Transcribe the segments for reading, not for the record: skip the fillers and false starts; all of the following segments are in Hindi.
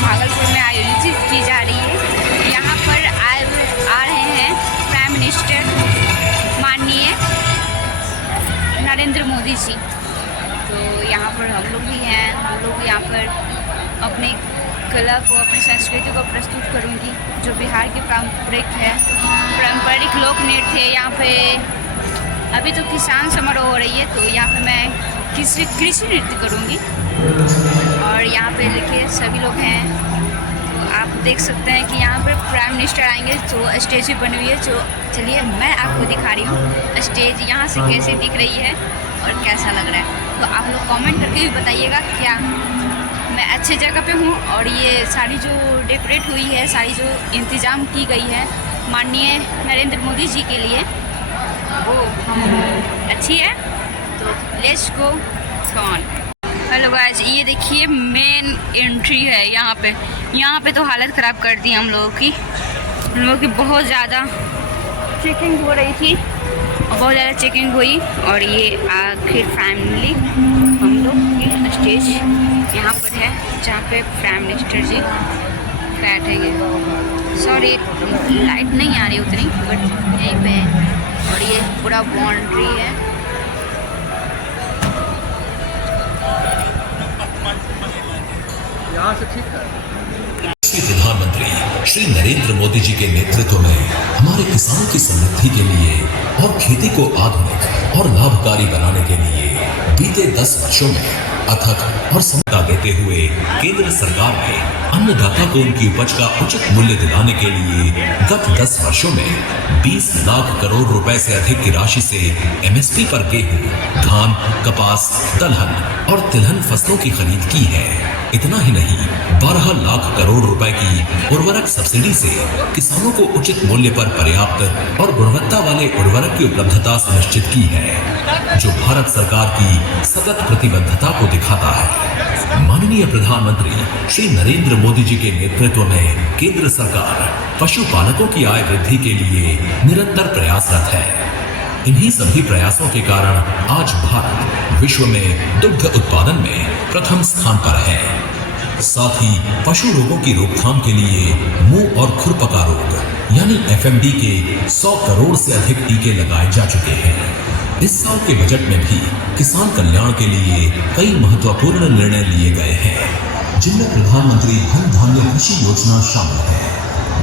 भागलपुर में आयोजित की जा रही है। यहाँ पर आ रहे हैं प्राइम मिनिस्टर माननीय नरेंद्र मोदी जी। तो यहाँ पर हम लोग भी हैं। हम लोग यहाँ पर अपने कला को, अपनी संस्कृति को प्रस्तुत करूँगी, जो बिहार की पारंपरिक लोक नृत्य है। यहाँ पे अभी तो किसान समारोह हो रही है, तो यहाँ पे मैं कृषि नृत्य करूँगी। और यहाँ पे देखिए सभी लोग हैं, तो आप देख सकते हैं कि यहाँ पर प्राइम मिनिस्टर आएंगे। तो स्टेज भी बनी हुई है, जो चलिए मैं आपको दिखा रही हूँ स्टेज यहाँ से कैसे दिख रही है और कैसा लग रहा है। तो आप लोग कमेंट करके भी बताइएगा क्या मैं अच्छे जगह पे हूँ। और ये सारी जो डेकोरेट हुई है, सारी जो इंतज़ाम की गई है माननीय नरेंद्र मोदी जी के लिए, वो अच्छी है। तो let's go on. Hello guys, ये देखिए मेन एंट्री है। यहाँ पे तो हालत ख़राब कर दी हम लोगों की बहुत ज़्यादा चेकिंग हो रही थी और बहुत ज़्यादा चेकिंग हुई। और ये आखिर फाइनली हम लोग की स्टेज यहाँ पर है, जहाँ पे प्राइम मिनिस्टर जी बैठेंगे। सॉरी लाइट नहीं आ रही उतनी, बट यहीं पे है। और ये पूरा बाउंड्री है। यहाँ से ठीक है। प्रधानमंत्री श्री नरेंद्र मोदी जी के नेतृत्व में हमारे किसानों की समृद्धि के लिए और खेती को आधुनिक और लाभकारी बनाने के लिए बीते 10 वर्षों में अथक और समता देते हुए केंद्र सरकार ने अन्नदाता को उनकी उपज का उचित मूल्य दिलाने के लिए गत 10 वर्षों में 20 लाख करोड़ रुपए से अधिक की राशि से एमएसपी पर गेहूं, धान, कपास, दलहन और तिलहन फसलों की खरीद की है। इतना ही नहीं, 12 लाख करोड़ रुपए की उर्वरक सब्सिडी से किसानों को उचित मूल्य पर पर्याप्त और गुणवत्ता वाले उर्वरक की उपलब्धता सुनिश्चित की है, जो भारत सरकार की सतत प्रतिबद्धता को दिखाता है। माननीय प्रधानमंत्री श्री नरेंद्र मोदी जी के नेतृत्व में केंद्र सरकार पशुपालकों की आय वृद्धि के लिए निरंतर प्रयासरत है। इन्हीं सभी प्रयासों के कारण आज भारत विश्व में दुग्ध उत्पादन में प्रथम स्थान पर है। साथ ही पशु रोगों की रोकथाम के लिए मुंह और खुरपका रोग यानी एफएमडी के 100 करोड़ से अधिक टीके लगाए जा चुके हैं। इस साल के बजट में भी किसान कल्याण के लिए कई महत्वपूर्ण निर्णय लिए गए हैं, जिनमें प्रधानमंत्री धन धान्य कृषि योजना शामिल है,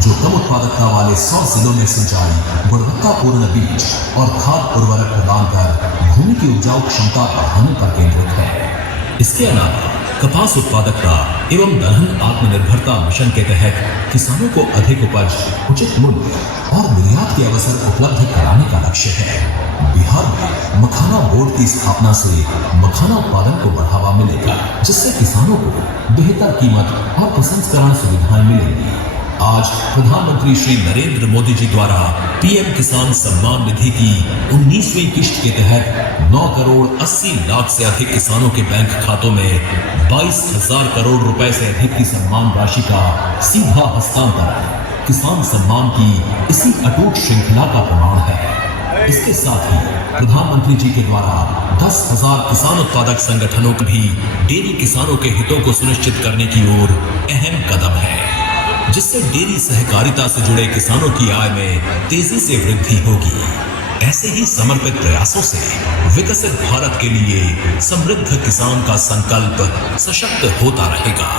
जो कम उत्पादकता वाले 100 जिलों में सिंचाई, गुणवत्तापूर्ण बीज और खाद उर्वरक प्रदान कर भूमि की उपजाऊ क्षमता बढ़ाने पर केंद्रित है। इसके अलावा कपास उत्पादकता एवं दलहन आत्मनिर्भरता मिशन के तहत किसानों को अधिक उपज, उचित मूल्य और निर्यात के अवसर उपलब्ध कराने का लक्ष्य है। बिहार में मखाना बोर्ड की स्थापना से मखाना उत्पादन को बढ़ावा मिलेगा, जिससे किसानों को बेहतर कीमत और प्रसंस्करण सुविधाएं मिलेंगी। आज प्रधानमंत्री श्री नरेंद्र मोदी जी द्वारा पीएम किसान सम्मान निधि की 19वीं किश्त के तहत 9 करोड़ 80 लाख से अधिक किसानों के बैंक खातों में 22,000 करोड़ रुपए से अधिक की सम्मान राशि का सीधा हस्तांतरण किसान सम्मान की इसी अटूट श्रृंखला का प्रमाण है। इसके साथ ही प्रधानमंत्री जी के द्वारा 10,000 किसान उत्पादक संगठनों को भी डेयरी किसानों के हितों को सुनिश्चित करने की ओर अहम कदम है, जिससे डेयरी सहकारिता से जुड़े किसानों की आय में तेजी से वृद्धि होगी। ऐसे ही समर्पित प्रयासों से विकसित भारत के लिए समृद्ध किसान का संकल्प सशक्त होता रहेगा।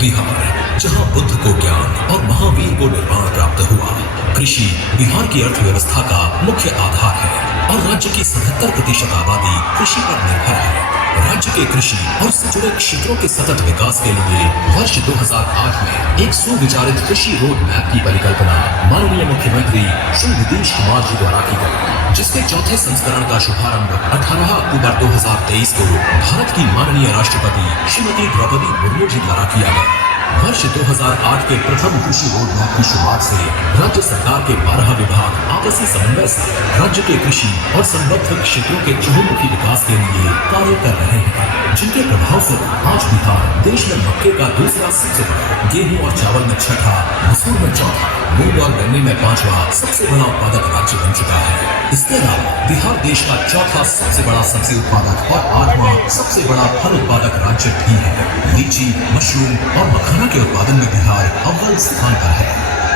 बिहार, जहां बुद्ध को ज्ञान और महावीर को निर्वाण प्राप्त हुआ, कृषि बिहार की अर्थव्यवस्था का मुख्य आधार है और राज्य की 77% आबादी कृषि पर निर्भर है। राज्य के कृषि और से जुड़े क्षेत्रों के सतत विकास के लिए वर्ष 2008 में एक सुविचारित कृषि रोड मैप की परिकल्पना माननीय मुख्यमंत्री श्री नीतीश कुमार जी द्वारा की गई, जिसके चौथे संस्करण का शुभारंभ 18 अक्टूबर 2023 को भारत की माननीय राष्ट्रपति श्रीमती द्रौपदी मुर्मू जी द्वारा किया गया। वर्ष 2008 के प्रथम कृषि रोड मैप की शुरुआत से राज्य सरकार के 12 विभाग आपसी समन्वय से राज्य के कृषि और संबद्ध क्षेत्रों के चहुमुखी विकास के लिए कार्य कर रहे हैं, जिनके प्रभाव से आज बिहार देश में मक्के का दूसरा सबसे बड़ा, गेहूं और चावल में छठा, मसूर में चौथा, मूंग और गन्ने में 5वां सबसे बड़ा उत्पादक राज्य बन चुका है। इसके अलावा बिहार देश का चौथा सबसे बड़ा सब्जी उत्पादक और 8वां सबसे बड़ा फल उत्पादक राज्य भी है। लीची, मशरूम और मखाना के उत्पादन में बिहार अव्वल स्थान पर है,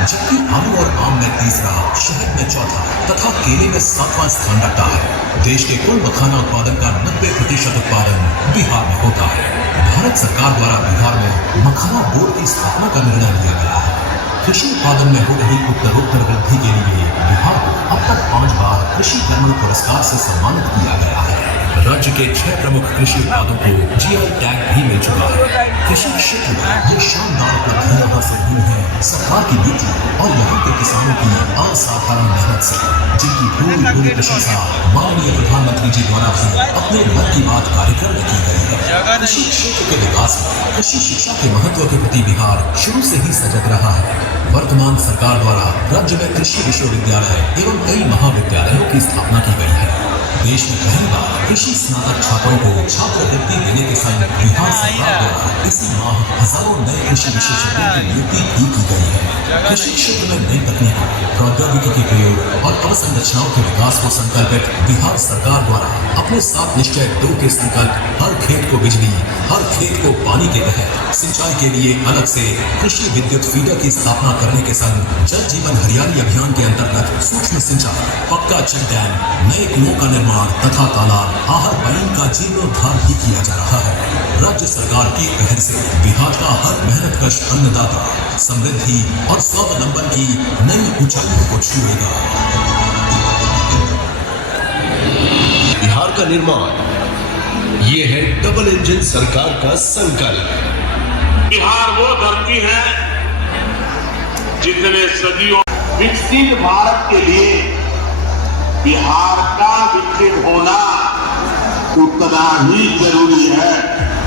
जबकि आलू और आम में तीसरा, शहद में चौथा तथा केले में 7वां स्थान रखता है। देश के कुल मखाना उत्पादन का 90% उत्पादन बिहार में होता है। भारत सरकार द्वारा बिहार में मखाना बोर्ड की स्थापना का निर्णय लिया गया है। कृषि उत्पादन में हो रही उत्तरोत्तर वृद्धि के लिए बिहार को अब तक 5 बार कृषि कर्मण पुरस्कार से सम्मानित किया गया है। राज्य के 6 प्रमुख कृषि उत्पादों को जीआई टैग भी मिल चुका है। कृषि क्षेत्र में ये शानदार उपलब्धियां हासिल हुई हैं सरकार की नीति और यहाँ के किसानों की असाधारण मेहनत से, जिनकी पूरी प्रशंसा माननीय प्रधानमंत्री जी द्वारा भी अपने मन की बात कार्यक्रम में की गई है। कृषि क्षेत्र के विकास में कृषि शिक्षा के महत्व के प्रति बिहार शुरू से ही सजग रहा है। वर्तमान सरकार द्वारा राज्य में कृषि विश्वविद्यालय एवं कई महाविद्यालयों की स्थापना की गई है। देश में पहली बार कृषि स्नातक छात्रों को छात्रवृत्ति देने के संग बिहार सरकार द्वारा इसी माह हजारों नए कृषि विशेषज्ञों की नियुक्ति भी की गई है। कृषि क्षेत्र में नई तकनीकों, प्रौद्योगिकी के प्रयोग और अवसंरचनाओं के विकास को संकल्पित बिहार सरकार द्वारा अपने 7 निश्चय 2 के संकल्प हर खेत को बिजली, हर खेत को पानी के तहत सिंचाई के लिए अलग से कृषि विद्युत फीडर की स्थापना करने के संग जल जीवन हरियाली अभियान के अंतर्गत सूक्ष्म सिंचाई, पक्का चेक डैम, नए कुओं का निर्माण तथा तालाब, आहर बयान का जीर्णोद्धार भी किया जा रहा है। राज्य सरकार की पहल से बिहार का हर मेहनतकश अन्नदाता समृद्धि और स्वावलंबन की नई ऊंचाइयों को छुएगा। बिहार का निर्माण, ये है डबल इंजन सरकार का संकल्प। बिहार वो धरती है जितने सदियों विकसित भारत के लिए बिहार का विकसित होना उतना ही जरूरी है।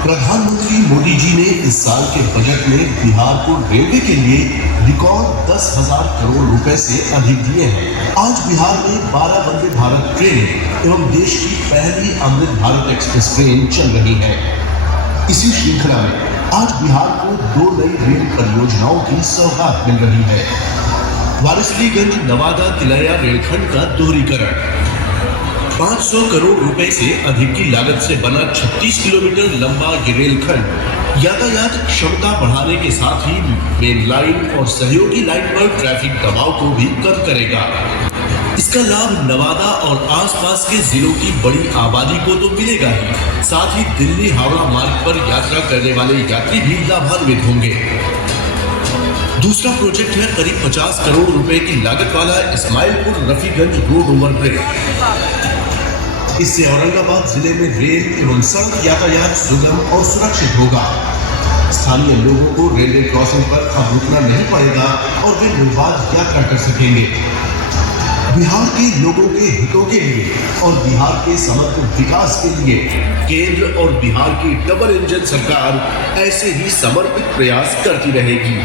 प्रधानमंत्री मोदी जी ने इस साल के बजट में बिहार को रेलवे के लिए रिकॉर्ड 10,000 करोड़ रुपए से अधिक दिए हैं। आज बिहार में 12 वंदे भारत ट्रेन एवं देश की पहली अमृत भारत एक्सप्रेस ट्रेन चल रही है। इसी श्रृंखला में आज बिहार को 2 नई रेल परियोजनाओं की सौगात मिल रही है। वारिसलीगंज नवादा तिलैया रेलखंड का दोहरीकरण, 500 करोड़ रुपए से अधिक की लागत से बना 36 किलोमीटर लंबा ये रेलखंड यातायात क्षमता बढ़ाने के साथ ही मेन लाइन और सहयोगी लाइन पर ट्रैफिक दबाव को भी कम करेगा। इसका लाभ नवादा और आसपास के जिलों की बड़ी आबादी को तो मिलेगा ही, साथ ही दिल्ली हावड़ा मार्ग पर यात्रा करने वाले यात्री भी लाभान्वित होंगे। दूसरा प्रोजेक्ट है करीब 50 करोड़ रुपए की लागत वाला इस्माइलपुर रफीगंज रोड ओवरब्रिज। इससे औरंगाबाद जिले में रेल एवं सड़क यातायात सुगम और सुरक्षित होगा। स्थानीय लोगों को रेलवे क्रॉसिंग पर अब रुकना नहीं पड़ेगा और वे निर्बाध यात्रा कर सकेंगे। बिहार के लोगों के हितों के लिए और बिहार के समग्र विकास के लिए केंद्र और बिहार की डबल इंजन सरकार ऐसे ही समर्पित प्रयास करती रहेगी।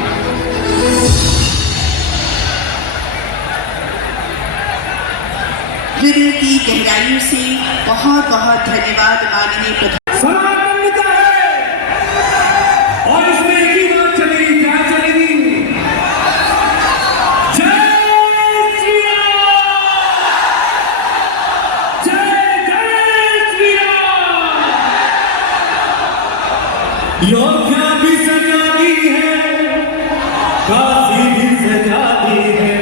हृदय की गहराइयों से बहुत बहुत धन्यवाद माननीय प्रधान। सनातन है और इसमें एक ही बात चलेगी, क्या चलेगी? जय श्री राम, जय जय श्री राम। अयोध्या भी सजा दी है, काशी भी सजा दी है।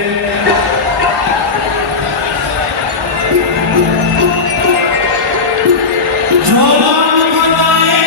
जो राम बनाए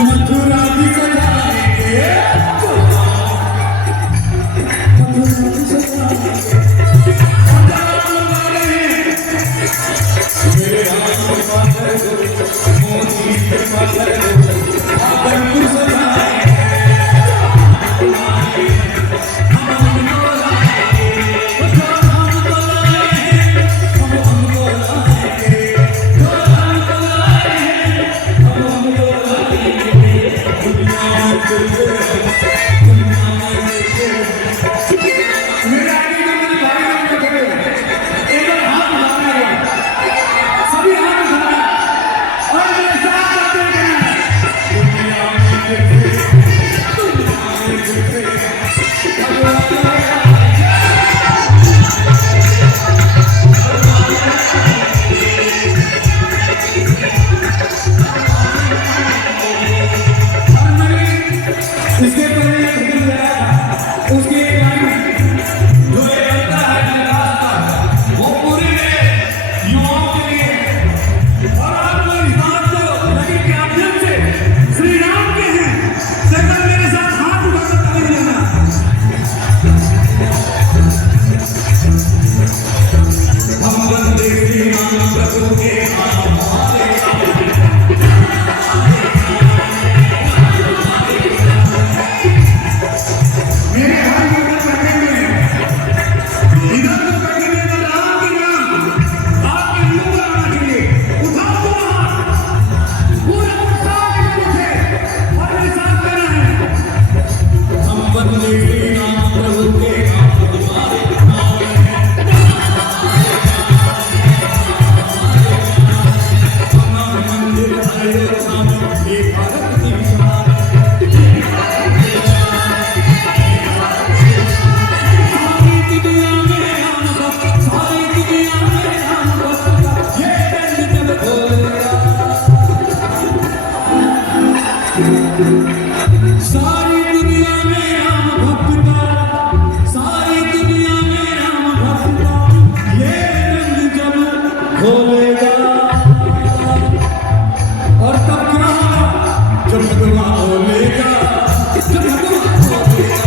मथुरा भी सजाएंगे, मेरे मोदी इसके पहले उसकी एक लाइन जो ये बनता है वो पूरी युवाओं के लिए और आपको इस बात को लगे कि आप जब से श्री राम के हैं सकल मेरे साथ हाथ उठाकर खड़े रहना। हम वंदे श्री राम प्रभु के सारी दुनिया में राम भक्त का, सारी दुनिया में राम भक्त का ये रंग जब खोलेगा और तब क्या होगा जब भगवान खोलेगा, जब भगवान खोलेगा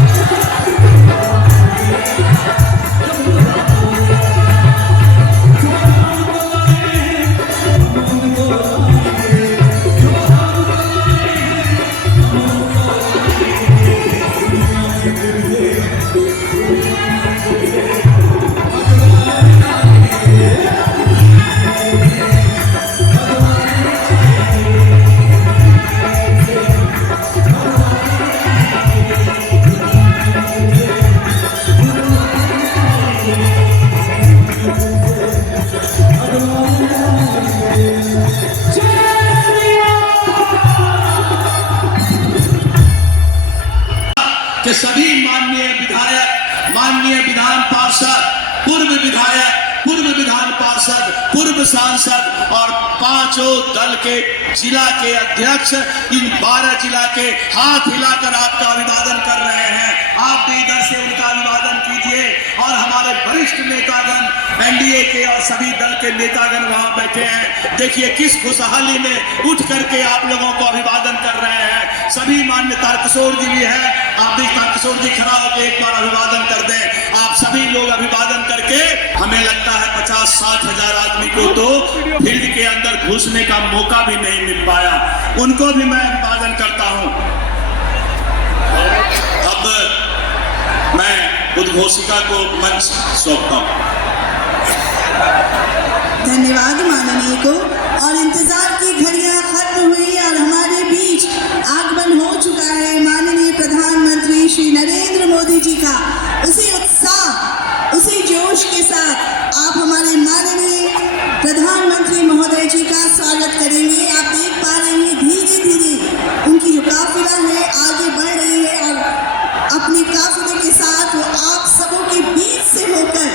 कि सभी माननीय विधायक, माननीय विधान पार्षद, पूर्व विधायक, पूर्व विधान पार्षद, पूर्व सांसद और पांचों दल के जिला के अध्यक्ष इन 12 जिला के हाथ हिलाकर आपका अभिवादन कर रहे हैं। आप भी इधर से उनका अभिवादन कीजिए और हमारे वरिष्ठ नेतागण, एनडीए के और सभी दल के नेतागण वहां बैठे हैं। देखिए किस खुशहाली में उठ करके आप लोगों को अभिवादन कर रहे हैं। सभी मान्य तारकिशोर जी भी है, आप भी तारकिशोर जी खड़ा होकर एक बार अभिवादन कर दें। आप सभी लोग अभिवादन करके, हमें लगता है 50-60 हजार आदमी को तो फील्ड के अंदर घुसने का मौका भी नहीं मिल पाया, उनको भी मैं अभिवादन करता हूं। अब मैं उद्घोषिका को मंच सौंपता हूं। धन्यवाद माननीय को। और इंतजार की घड़ियां खत्म हुई और हमारे बीच आगमन हो चुका है माननीय प्रधानमंत्री श्री नरेंद्र मोदी जी का। उसी उत्साह, उसी जोश के साथ आप हमारे माननीय प्रधानमंत्री महोदय जी का स्वागत करेंगे। आप देख पा रहे हैं धीरे धीरे उनकी जो काफिला है आगे बढ़ रही है और अपने काफिले के साथ वो आप सबों के बीच से होकर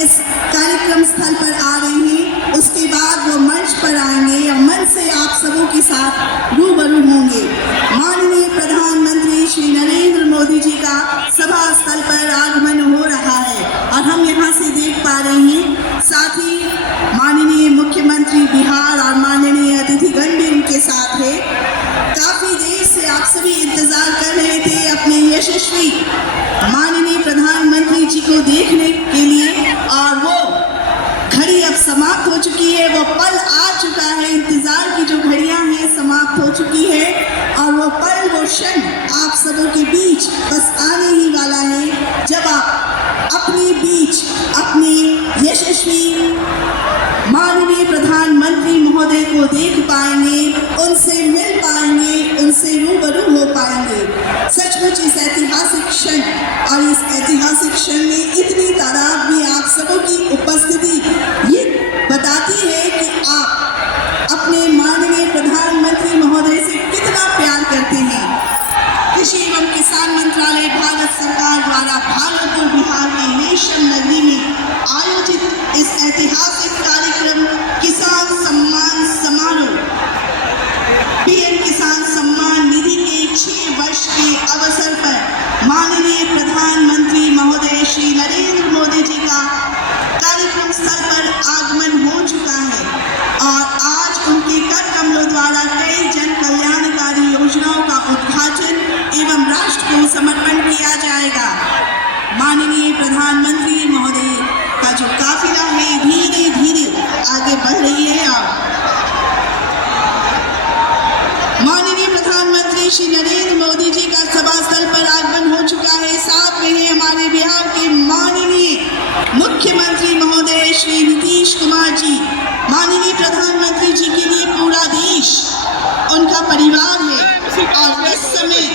इस कार्यक्रम स्थल पर आ रही हैं। उसके बाद वो मंच पर आएंगे और मंच से आप सबों के साथ रूबरू होंगे। माननीय प्रधानमंत्री श्री नरेंद्र मोदी जी का सभा स्थल पर आगमन हो रहा है और हम यहाँ से देख पा रहे हैं। साथ ही माननीय मुख्यमंत्री बिहार और माननीय अतिथिगण भी उनके साथ है। काफी देर से आप सभी इंतजार कर रहे थे अपने यशस्वी माननीय प्रधानमंत्री जी को देखने के लिए, और वो घड़ी अब समाप्त हो चुकी है। वो पल आ चुका है, इंतजार की जो घड़ियां हैं समाप्त हो चुकी है, और वो पल, वो क्षण आप सबों के बीच बस आने ही वाला है, जब आप अपने बीच अपने यशस्वी माननीय प्रधानमंत्री महोदय को देख पाएंगे, उनसे मिल पाएंगे, उनसे रूबरू हो पाएंगे। सचमुच इस ऐतिहासिक क्षण, और इस ऐतिहासिक क्षण में इतनी तादाद में आप सबों की उपस्थिति ये बताती है कि आप अपने माननीय प्रधानमंत्री महोदय से कितना प्यार करते हैं। कृषि एवं किसान मंत्रालय भारत सरकार द्वारा भागलपुर बिहार के रेशम नगरी में आयोजित इस ऐतिहासिक कार्यक्रम किसान सम्मान समारोह पीएम किसान सम्मान निधि के 6 वर्ष के अवसर पर माननीय प्रधानमंत्री महोदय श्री नरेंद्र मोदी जी का कार्यक्रम स्थल पर आगमन हो चुका है, और आज उनके कर कमलों द्वारा कई जन कल्याणकारी योजनाओं का उद्घाटन एवं राष्ट्र को समर्पण किया जाएगा। माननीय प्रधानमंत्री महोदय का जो काफिला है धीरे धीरे आगे बढ़ रही है, और माननीय प्रधानमंत्री श्री नरेंद्र मोदी जी का सभा स्थल पर आगमन हो चुका है। साथ में है हमारे बिहार के माननीय मुख्यमंत्री महोदय श्री नीतीश कुमार जी। माननीय प्रधानमंत्री जी के लिए पूरा देश उनका परिवार है, और इस समय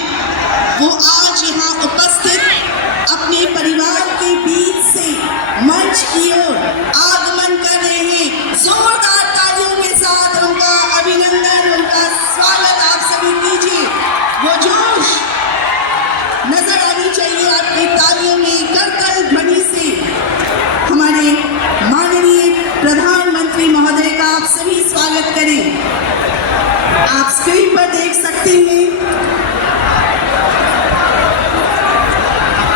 वो आज यहाँ उपस्थित अपने परिवार के बीच से मंच की ओर आगमन कर रहे हैं। जोरदार तालियों के साथ उनका अभिनंदन, उनका स्वागत आप सभी कीजिए। वो जोश नजर आनी चाहिए आपकी तालियों में, करतल ध्वनि से हमारे माननीय प्रधानमंत्री महोदय का आप सभी स्वागत करें। आप स्क्रीन पर देख सकते हैं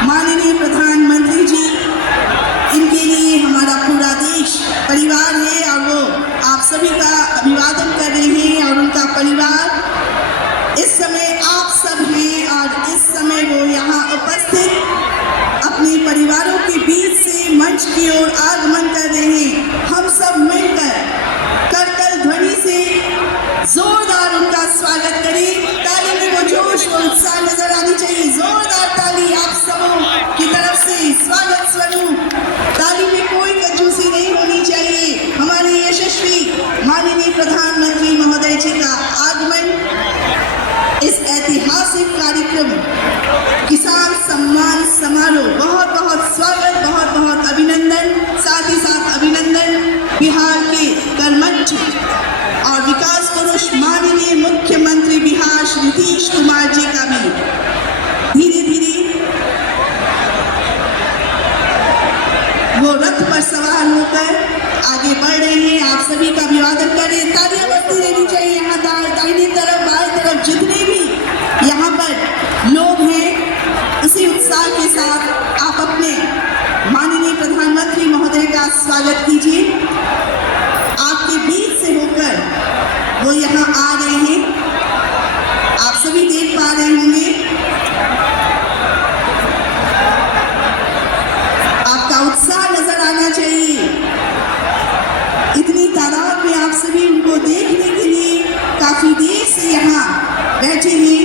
माननीय प्रधानमंत्री जी, इनके लिए हमारा पूरा देश परिवार है, और वो आप सभी का अभिवादन कर रहे हैं, और उनका परिवार इस समय आप सब हैं, और इस समय वो यहाँ उपस्थित अपने परिवारों के बीच से मंच की ओर आगमन कर रहे हैं। हम सब मिलकर करतल ध्वनि से जोरदार उनका स्वागत करें। ताली में वो जोश, वो उत्साह नजर आनी चाहिए। जोरदार ताली आप सबों की तरफ से स्वागत स्वरूप। ताली में कोई कंजूसी नहीं होनी चाहिए। हमारे यशस्वी माननीय प्रधानमंत्री महोदय जी का आगमन इस ऐतिहासिक कार्यक्रम किसान सम्मान समारोह, बहुत बहुत स्वागत, बहुत बहुत अभिनंदन। साथ ही साथ अभिनंदन बिहार के कर्मठ और विकास पुरुष माननीय मुख्यमंत्री बिहार श्री नीतीश कुमार जी का भी धीरे धीरे वो रथ पर सवार होकर आगे बढ़ रहे हैं। आप सभी का अभिवादन कर रहे हैं। तालियां बजती रहनी चाहिए। यहाँ दाहिनी तरफ बाएं तरफ जितने भी यहाँ पर लोग हैं, उसी उत्साह के साथ आप अपने माननीय प्रधानमंत्री महोदय का स्वागत कीजिए। आपके बीच से होकर वो यहाँ आ रहे हैं, आप सभी देख पा रहे होंगे। आपका उत्साह नजर आना चाहिए। इतनी तादाद में आप सभी उनको देखने के लिए काफी देर से यहाँ बैठे हैं,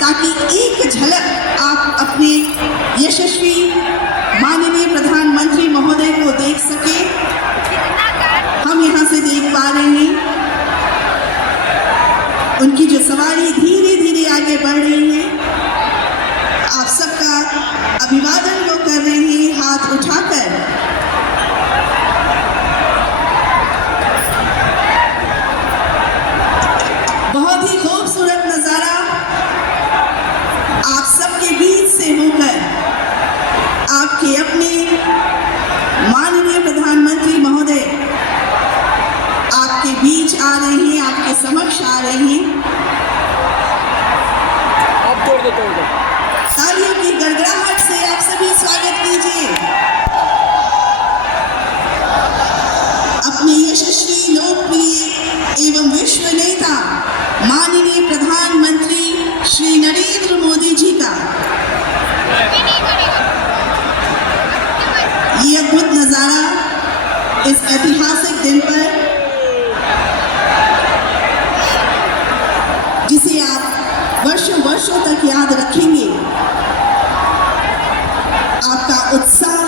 ताकि एक झलक आप अपने यशस्वी माननीय प्रधानमंत्री महोदय को देख सके। हम यहाँ से देख पा रहे हैं उनकी जो सवारी धीरे धीरे आगे बढ़ रही है। आप सबका अभिवादन वो कर रहे हैं हाथ उठाकर। बहुत ही खूबसूरत नजारा आप सबके बीच से होकर आपके अपने माननीय प्रधानमंत्री महोदय आपके बीच आ रहे हैं, आपके समक्ष आ रहे हैं। तालियों की गड़गड़ाहट से आप सभी स्वागत कीजिए। इस ऐतिहासिक दिन पर, जिसे आप वर्षों वर्षों तक याद रखेंगे, आपका उत्साह,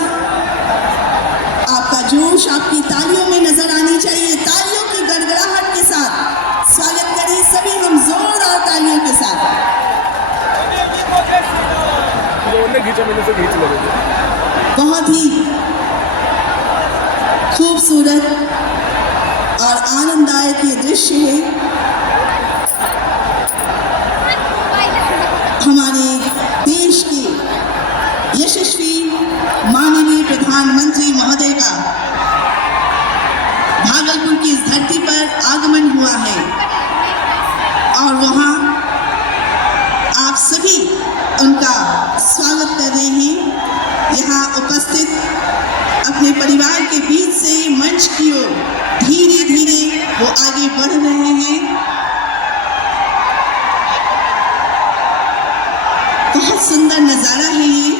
आपका जोश आपकी तालियों में नजर आनी चाहिए। तालियों की गड़गड़ाहट के साथ स्वागत करें सभी हम जोरदार तालियों के साथ। बहुत ही खूबसूरत और आनंददायक ये दृश्य है। हमारे देश के यशस्वी माननीय प्रधानमंत्री महोदय का भागलपुर की इस धरती पर आगमन हुआ है और वहाँ आप सभी उनका स्वागत कर रहे हैं। यहाँ उपस्थित अपने परिवार के बीच से मंच की ओर धीरे धीरे वो आगे बढ़ रहे हैं। बहुत सुंदर नजारा है ये,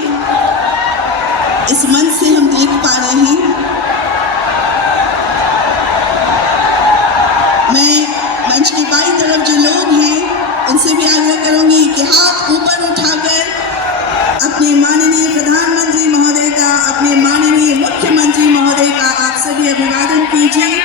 इस मंच से हम देख पा रहे हैं। मैं मंच के बाईं तरफ जो लोग हैं उनसे भी आग्रह करूंगी कि हाथ ऊपर उठाकर अपने माननीय प्रधानमंत्री महोदय का, अपने माननीय मुख्यमंत्री महोदय का आप सभी अभिवादन कीजिए।